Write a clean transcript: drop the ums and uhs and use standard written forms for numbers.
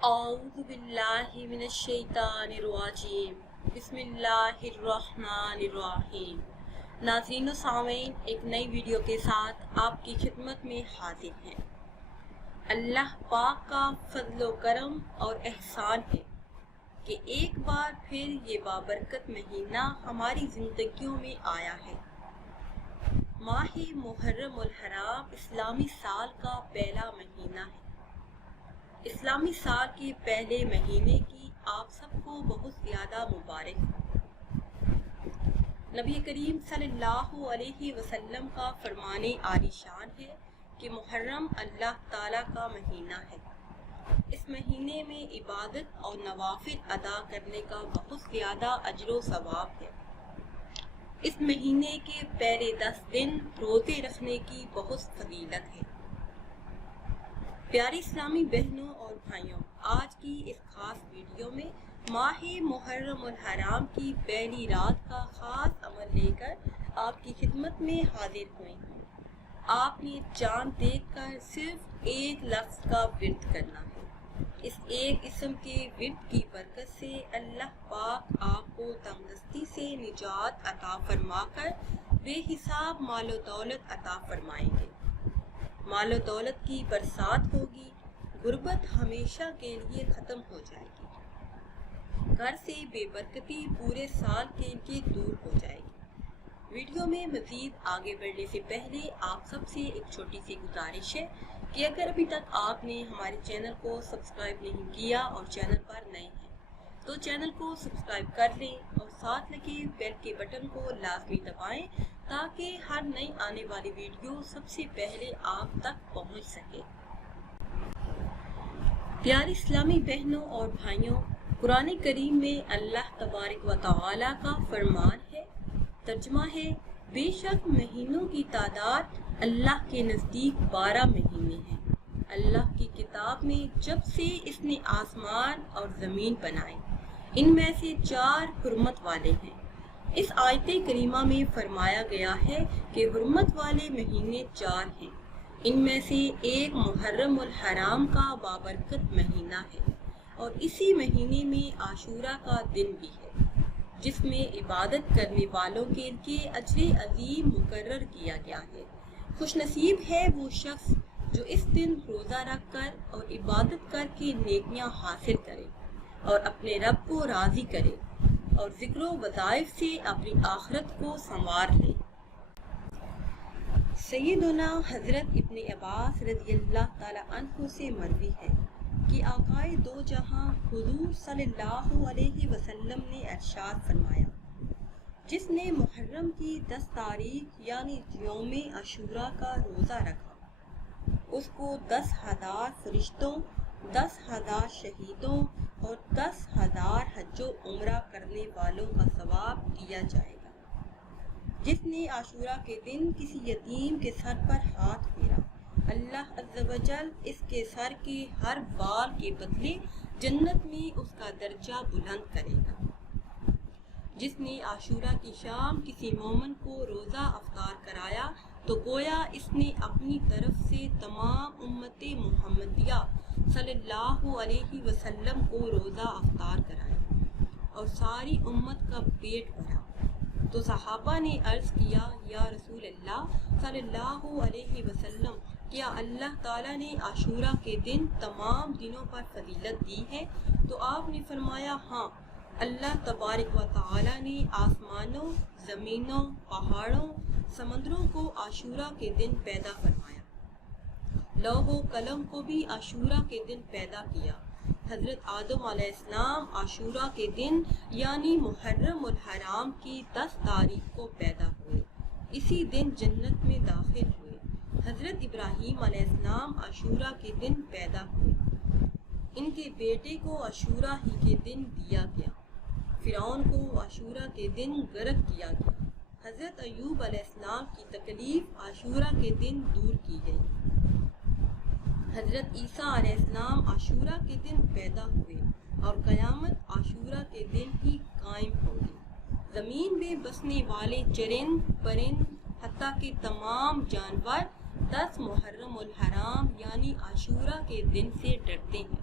اعوذ باللہ من الشیطان الرجیم بسم اللہ الرحمن الرحیم۔ ناظرین و سامعین، ایک نئی ویڈیو کے ساتھ آپ کی خدمت میں حاضر ہیں۔ اللہ پاک کا فضل و کرم اور احسان ہے کہ ایک بار پھر یہ بابرکت مہینہ ہماری زندگیوں میں آیا ہے۔ ماہ محرم الحرام اسلامی سال کا پہلا مہینہ ہے۔ اسلامی سال کے پہلے مہینے کی آپ سب کو بہت زیادہ مبارک ہو۔ نبی کریم صلی اللہ علیہ وسلم کا فرمان عالی شان ہے کہ محرم اللہ تعالیٰ کا مہینہ ہے۔ اس مہینے میں عبادت اور نوافل ادا کرنے کا بہت زیادہ اجر و ثواب ہے۔ اس مہینے کے پہلے 10 دن روزے رکھنے کی بہت فضیلت ہے۔ پیاری اسلامی بہنوں اور بھائیوں، آج کی اس خاص ویڈیو میں ماہ محرم الحرام کی پہلی رات کا خاص عمل لے کر آپ کی خدمت میں حاضر ہوئی ہوں۔ آپ نے چاند دیکھ کر صرف ایک لفظ کا ورد کرنا ہے۔ اس ایک اسم کے ورد کی برکت سے اللہ پاک آپ کو تنگدستی سے نجات عطا فرما کر بے حساب مال و دولت عطا فرمائیں گے۔ مال و دولت کی برسات ہوگی، غربت ہمیشہ کے لیے ختم ہو جائے گی، گھر سے بے برکتی پورے سال کے لیے دور ہو جائے گی۔ ویڈیو میں مزید آگے بڑھنے سے پہلے آپ سب سے ایک چھوٹی سی گزارش ہے کہ اگر ابھی تک آپ نے ہمارے چینل کو سبسکرائب نہیں کیا اور چینل پر نئے ہیں تو چینل کو سبسکرائب کر لیں اور ساتھ لگے بیل کے بٹن کو لازمی دبائیں تاکہ ہر نئی آنے والی ویڈیو سب سے پہلے آپ تک پہنچ سکے۔ پیاری اسلامی بہنوں اور بھائیوں، قرآن کریم میں اللہ تبارک و تعالی کا فرمان ہے، ترجمہ ہے، بے شک مہینوں کی تعداد اللہ کے نزدیک 12 مہینے ہیں۔ اللہ کی کتاب میں جب سے اس نے آسمان اور زمین بنائے، ان میں سے 4 حرمت والے ہیں۔ اس آیت کریمہ میں فرمایا گیا ہے کہ حرمت والے مہینے 4 ہیں۔ ان میں سے ایک محرم الحرام کا بابرکت مہینہ ہے اور اسی مہینے میں عاشورہ کا دن بھی ہے، جس میں عبادت کرنے والوں کے لیے اجر عظیم مقرر کیا گیا ہے۔ خوش نصیب ہے وہ شخص جو اس دن روزہ رکھ کر اور عبادت کر کے نیکیاں حاصل کرے اور اپنے رب کو راضی کرے اور ذکر و وظائف سے اپنی آخرت کو سنوار لے۔ سیدنا حضرت ابن عباس رضی اللہ تعالی عنہ سے مروی ہے کہ آقائے دو جہاں حضور صلی اللہ علیہ وسلم نے ارشاد فرمایا، جس نے محرم کی 10 تاریخ یعنی یوم عاشورہ کا روزہ رکھا، اس کو 10,000 فرشتوں، 10,000 شہیدوں اور 10,000 حج و عمرہ کرنے والوں کا ثواب دیا جائے گا۔ جس نے عاشورہ کے دن کسی یتیم کے سر پر ہاتھ پھیرا، اللہ عز و جل اس کے سر کے ہر بال کے بدلے جنت میں اس کا درجہ بلند کرے گا۔ جس نے عاشورہ کی شام کسی مومن کو روزہ افطار کرایا تو گویا اس نے اپنی طرف سے تمام امت محمدیہ صلی اللہ علیہ وسلم کو روزہ افطار کرایا اور ساری امت کا پیٹ بھرا۔ تو صحابہ نے عرض کیا، یا رسول اللہ صلی اللہ علیہ وسلم، کیا اللہ تعالیٰ نے عاشورہ کے دن تمام دنوں پر فضیلت دی ہے؟ تو آپ نے فرمایا، ہاں، اللہ تبارک و تعالیٰ نے آسمانوں، زمینوں، پہاڑوں، سمندروں کو عاشورہ کے دن پیدا فرمایا، لوح و قلم کو بھی عاشورہ کے دن پیدا کیا۔ حضرت آدم علیہ السلام عاشورہ کے دن یعنی محرم الحرام کی 10 تاریخ کو پیدا ہوئے، اسی دن جنت میں داخل ہوئے۔ حضرت ابراہیم علیہ السلام عاشورہ کے دن پیدا ہوئے، ان کے بیٹے کو عاشورہ ہی کے دن دیا گیا۔ فرعون کو عاشورہ کے دن غرق کیا گیا۔ حضرت ایوب علیہ السلام کی تکلیف عاشورہ کے دن دور کی گئی۔ حضرت عیسیٰ علیہ السلام عاشورہ کے دن پیدا ہوئے اور قیامت عاشورہ کے دن ہی قائم ہوگی۔ زمین میں بسنے والے چرند پرند حتیٰ کہ تمام جانور 10 محرم الحرام یعنی عاشورہ کے دن سے ڈرتے ہیں،